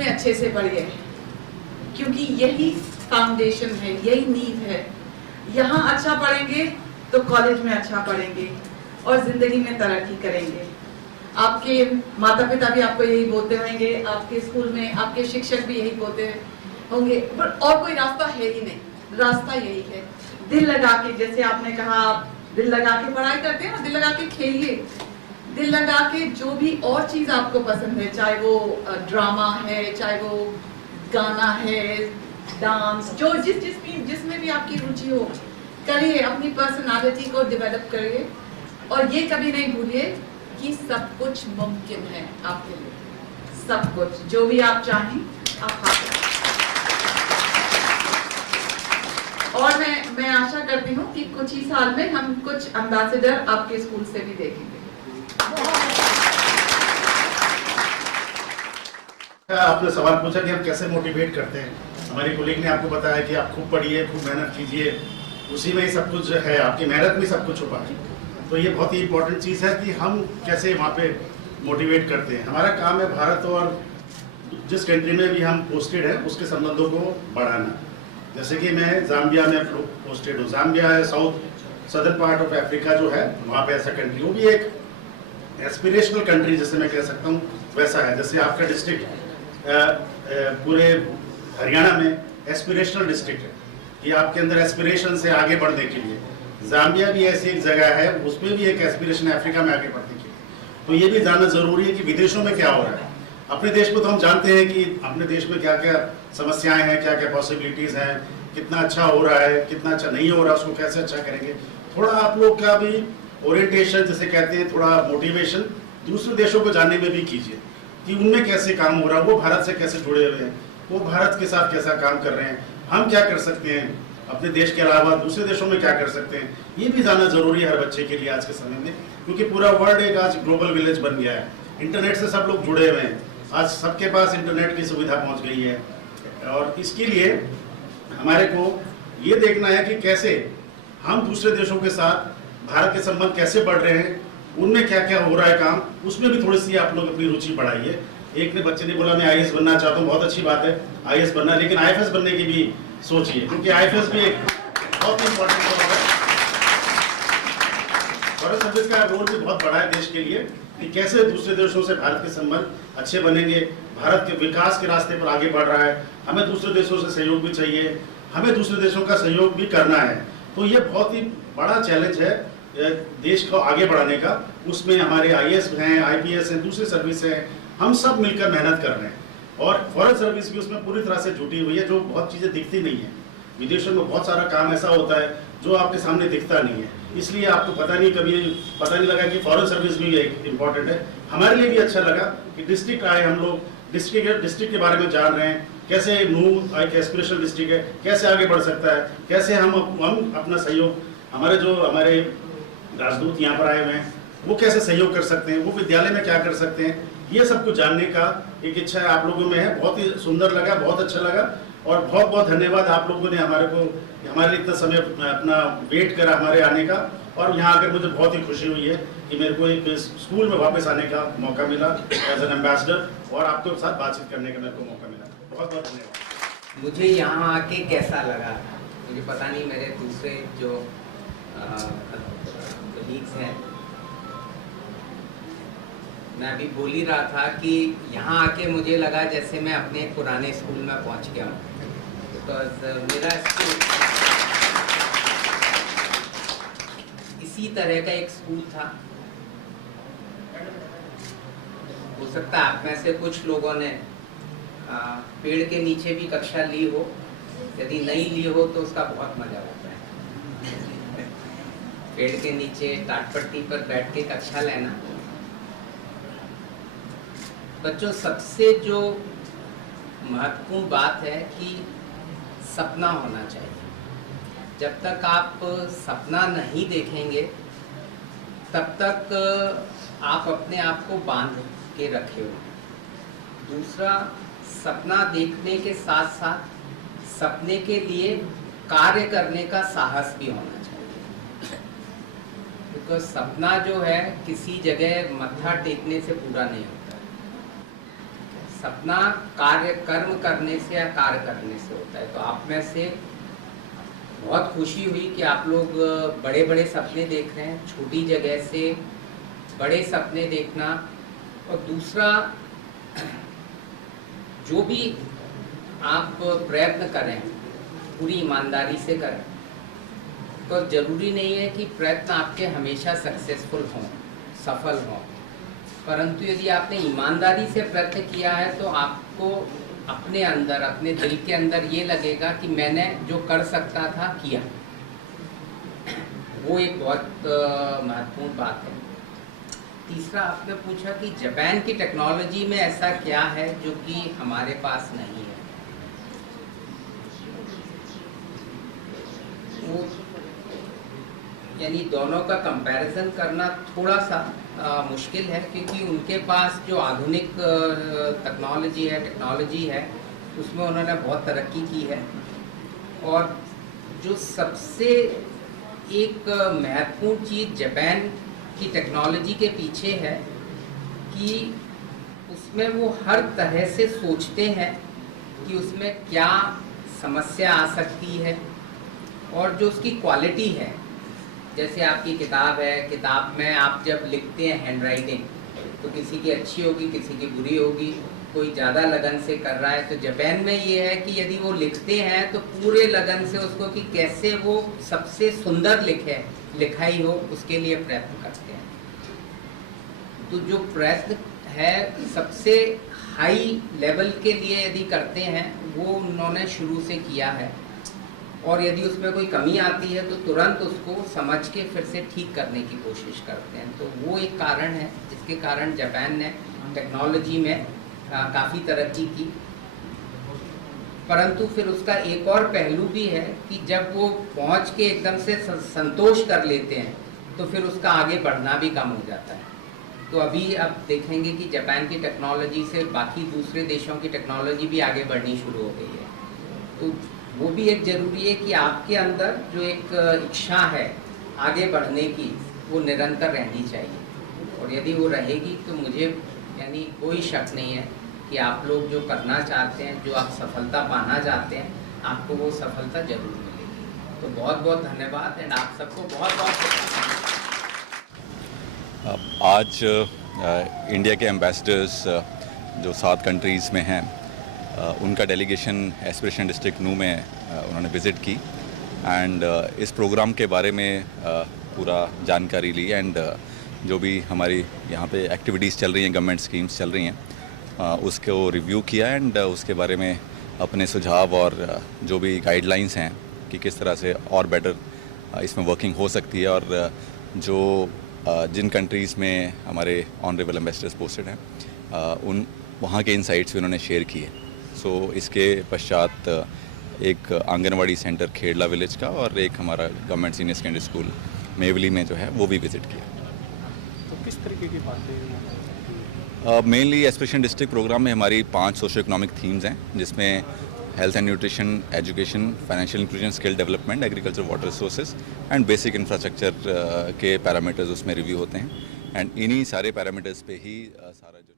में अच्छे से पढ़िए, क्योंकि यही फाउंडेशन है, यही नींव है। यहाँ अच्छा पढ़ेंगे तो कॉलेज में अच्छा पढ़ेंगे और जिंदगी में तरक्की करेंगे। आपके माता पिता भी आपको यही बोलते होंगे, आपके स्कूल में आपके शिक्षक भी यही बोलते होंगे, पर और कोई रास्ता है ही नहीं। रास्ता यही है, दिल लगा के, जैसे आपने कहा आप दिल लगा के पढ़ाई करते हैं ना, दिल लगा के खेलिए, दिल लगा के जो भी और चीज आपको पसंद है, चाहे वो ड्रामा है, चाहे वो गाना है, डांस, जो जिसमें भी आपकी रुचि हो, करिए, अपनी पर्सनालिटी को डेवलप करिए और ये कभी नहीं भूलिए कि सब कुछ मुमकिन है आपके लिए। सब कुछ जो भी आप चाहें आप हासिल। और मैं आशा करती हूँ कि कुछ ही साल में हम कुछ एम्बेसडर आपके स्कूल से भी देखेंगे। आपने सवाल पूछा कि हम कैसे मोटिवेट करते हैं। हमारी कोलीग ने आपको बताया कि आप खूब पढ़िए, खूब मेहनत कीजिए, उसी में ही सब कुछ है, आपकी मेहनत में सब कुछ छुपा है। तो ये बहुत ही इंपॉर्टेंट चीज़ है कि हम कैसे वहाँ पे मोटिवेट करते हैं। हमारा काम है भारत और जिस कंट्री में भी हम पोस्टेड है उसके संबंधों को बढ़ाना। जैसे कि मैं जाम्बिया में पोस्टेड हूँ। जाम्बिया है सदर्न पार्ट ऑफ अफ्रीका जो है, वहाँ पे ऐसा कंट्री, वो भी एक एस्पिरेशनल कंट्री जैसे मैं कह सकता हूँ वैसा है। जैसे आपका डिस्ट्रिक्ट पूरे हरियाणा में एस्पिरेशनल डिस्ट्रिक्ट है कि आपके अंदर एस्पिरेशन से आगे बढ़ने के लिए। जाम्बिया भी ऐसी एक जगह है, उसमें भी एक एस्पिरेशन है अफ्रीका में आगे बढ़ने के लिए। तो ये भी जानना जरूरी है कि विदेशों में क्या हो रहा है। अपने देश में तो हम जानते हैं कि अपने देश में क्या क्या समस्याएं हैं, क्या क्या पॉसिबिलिटीज हैं, कितना अच्छा हो रहा है, कितना अच्छा नहीं हो रहा, उसको कैसे अच्छा करेंगे। थोड़ा आप लोग का भी ओरिएंटेशन जिसे कहते हैं, थोड़ा मोटिवेशन दूसरे देशों को जानने में भी कीजिए कि उनमें कैसे काम हो रहा है, वो भारत से कैसे जुड़े हुए हैं, वो भारत के साथ कैसा काम कर रहे हैं, हम क्या कर सकते हैं अपने देश के अलावा दूसरे देशों में क्या कर सकते हैं। ये भी जानना जरूरी है हर बच्चे के लिए आज के समय में, क्योंकि पूरा वर्ल्ड एक आज ग्लोबल विलेज बन गया है। इंटरनेट से सब लोग जुड़े हुए हैं, आज सबके पास इंटरनेट की सुविधा पहुंच गई है। और इसके लिए हमारे को ये देखना है कि कैसे हम दूसरे देशों के साथ भारत के संबंध कैसे बढ़ रहे हैं, उनमें क्या क्या हो रहा है काम, उसमें भी थोड़ी सी आप लोग अपनी रुचि बढ़ाइए। एक ने बच्चे ने बोला मैं आईएएस बनना चाहता हूँ, बहुत अच्छी बात है आईएएस बनना, लेकिन आईएफएस बनने की भी सोचिए, क्योंकि आईएफएस भी एक बहुत इंपॉर्टेंट है। फॉरेन सर्विस का रोल भी बहुत बड़ा है देश के लिए कि कैसे दूसरे देशों से भारत के संबंध अच्छे बनेंगे। भारत के विकास के रास्ते पर आगे बढ़ रहा है, हमें दूसरे देशों से सहयोग भी चाहिए, हमें दूसरे देशों का सहयोग भी करना है। तो ये बहुत ही बड़ा चैलेंज है देश को आगे बढ़ाने का। उसमें हमारे आईएएस हैं, आईपीएस हैं, दूसरी सर्विस हैं, हम सब मिलकर मेहनत कर रहे हैं। और फॉरेन सर्विस भी उसमें पूरी तरह से जुटी हुई है, जो बहुत चीज़ें दिखती नहीं है। विदेशों में बहुत सारा काम ऐसा होता है जो आपके सामने दिखता नहीं है, इसलिए आपको पता नहीं लगा कि फॉरेन सर्विस भी एक इम्पॉर्टेंट है। हमारे लिए भी अच्छा लगा कि डिस्ट्रिक्ट आए, हम लोग डिस्ट्रिक्ट के बारे में जान रहे हैं, कैसे नूह एक एस्पिरेशनल डिस्ट्रिक्ट है, कैसे आगे बढ़ सकता है, कैसे हम अपना सहयोग, हमारे राजदूत यहाँ पर आए हुए हैं वो कैसे सहयोग कर सकते हैं, वो विद्यालय में क्या कर सकते हैं, ये सब कुछ जानने का एक इच्छा है आप लोगों में है। बहुत ही सुंदर लगा, बहुत अच्छा लगा और बहुत बहुत धन्यवाद आप लोगों ने हमारे लिए इतना समय अपना वेट करा हमारे आने का। और यहाँ आकर मुझे बहुत ही खुशी हुई है कि मेरे को एक स्कूल में वापस आने का मौका मिला एज एन एम्बेसडर और आपके साथ बातचीत करने का मेरे को मौका मिला। बहुत बहुत धन्यवाद। मुझे यहाँ आके कैसा लगा मुझे पता नहीं, मेरे दूसरे जो कलीग्स हैं, मैं अभी बोल ही रहा था कि यहाँ आके मुझे लगा जैसे मैं अपने पुराने स्कूल में पहुँच गया हूँ। बिकॉज मेरा स्कूल इसी तरह का एक स्कूल था। हो सकता है आप में से कुछ लोगों ने पेड़ के नीचे भी कक्षा ली हो, यदि नहीं ली हो तो उसका बहुत मजा होता है। पेड़ के नीचे टाटपट्टी पर बैठ के कक्षा लेना। बच्चों, सबसे जो महत्वपूर्ण बात है कि सपना होना चाहिए। जब तक आप सपना नहीं देखेंगे तब तक आप अपने आप को बांध के रखे हो। दूसरा, सपना देखने के साथ साथ सपने के लिए कार्य करने का साहस भी होना चाहिए। बिकॉज सपना जो है किसी जगह मत्था टेकने से पूरा नहीं होता। सपना कर्म करने से या कार्य करने से होता है। तो आप में से बहुत खुशी हुई कि आप लोग बड़े बड़े सपने देख रहे हैं। छोटी जगह से बड़े सपने देखना, और दूसरा जो भी आप प्रयत्न करें पूरी ईमानदारी से करें। तो ज़रूरी नहीं है कि प्रयत्न आपके हमेशा सक्सेसफुल हों, सफल हों, परंतु यदि आपने ईमानदारी से प्रयत्न किया है तो आपको अपने अंदर, अपने दिल के अंदर ये लगेगा कि मैंने जो कर सकता था किया। वो एक बहुत महत्वपूर्ण बात है। तीसरा आपने पूछा कि जापान की टेक्नोलॉजी में ऐसा क्या है जो कि हमारे पास नहीं है। वो यानी दोनों का कंपैरिजन करना थोड़ा सा मुश्किल है, क्योंकि उनके पास जो आधुनिक टेक्नोलॉजी है उसमें उन्होंने बहुत तरक्की की है। और जो सबसे एक महत्वपूर्ण चीज़ जापान की टेक्नोलॉजी के पीछे है कि उसमें वो हर तरह से सोचते हैं कि उसमें क्या समस्या आ सकती है, और जो उसकी क्वालिटी है, जैसे आपकी किताब है, किताब में आप जब लिखते हैं हैंड राइटिंग, तो किसी की अच्छी होगी, किसी की बुरी होगी, कोई ज़्यादा लगन से कर रहा है। तो जापान में ये है कि यदि वो लिखते हैं तो पूरे लगन से उसको कि कैसे वो सबसे सुंदर लिखाई हो, उसके लिए प्रयत्न करते हैं। तो जो प्रयत्न है सबसे हाई लेवल के लिए यदि करते हैं, वो उन्होंने शुरू से किया है, और यदि उसमें कोई कमी आती है तो तुरंत उसको समझ के फिर से ठीक करने की कोशिश करते हैं। तो वो एक कारण है जिसके कारण जापान ने टेक्नोलॉजी में काफ़ी तरक्की की। परंतु फिर उसका एक और पहलू भी है कि जब वो पहुंच के एकदम से संतोष कर लेते हैं तो फिर उसका आगे बढ़ना भी कम हो जाता है। तो अभी आप देखेंगे कि जापान की टेक्नोलॉजी से बाकी दूसरे देशों की टेक्नोलॉजी भी आगे बढ़नी शुरू हो गई है। तो वो भी एक ज़रूरी है कि आपके अंदर जो एक इच्छा है आगे बढ़ने की, वो निरंतर रहनी चाहिए। और यदि वो रहेगी तो मुझे यानी कोई शक नहीं है कि आप लोग जो करना चाहते हैं, जो आप सफलता पाना चाहते हैं, आपको वो सफलता जरूर मिलेगी। तो बहुत बहुत धन्यवाद, एंड आप सबको बहुत बहुत आज इंडिया के एम्बेसडर्स जो 7 कंट्रीज़ में हैं, उनका डेलीगेशन एस्पिरेशन डिस्ट्रिक्ट नू में उन्होंने विज़िट की, एंड इस प्रोग्राम के बारे में पूरा जानकारी ली, एंड जो भी हमारी यहाँ पे एक्टिविटीज़ चल रही हैं, गवर्नमेंट स्कीम्स चल रही हैं, उसको रिव्यू किया, एंड उसके बारे में अपने सुझाव और जो भी गाइडलाइंस हैं कि किस तरह से और बेटर इसमें वर्किंग हो सकती है, और जो जिन कंट्रीज़ में हमारे ऑनरेबल एम्बेसडर्स पोस्टेड हैं उन वहाँ के इनसाइट्स भी उन्होंने शेयर किए। सो इसके पश्चात एक आंगनवाड़ी सेंटर खेड़ला विलेज का और एक हमारा गवर्नमेंट सीनियर सेकेंडरी स्कूल मेवली में जो है वो भी विज़िट किया। तो किस तरीके की बातें? मेनली एस्पिरेशन डिस्ट्रिक्ट प्रोग्राम में हमारी 5 सोशो इकोनॉमिक थीम्स हैं, जिसमें health and nutrition, education, financial inclusion, skill development, agriculture, water resources and basic infrastructure के पैरामीटर्स उसमें रिव्यू होते हैं, एंड इन्हीं सारे पैरामीटर्स पे ही सारा जो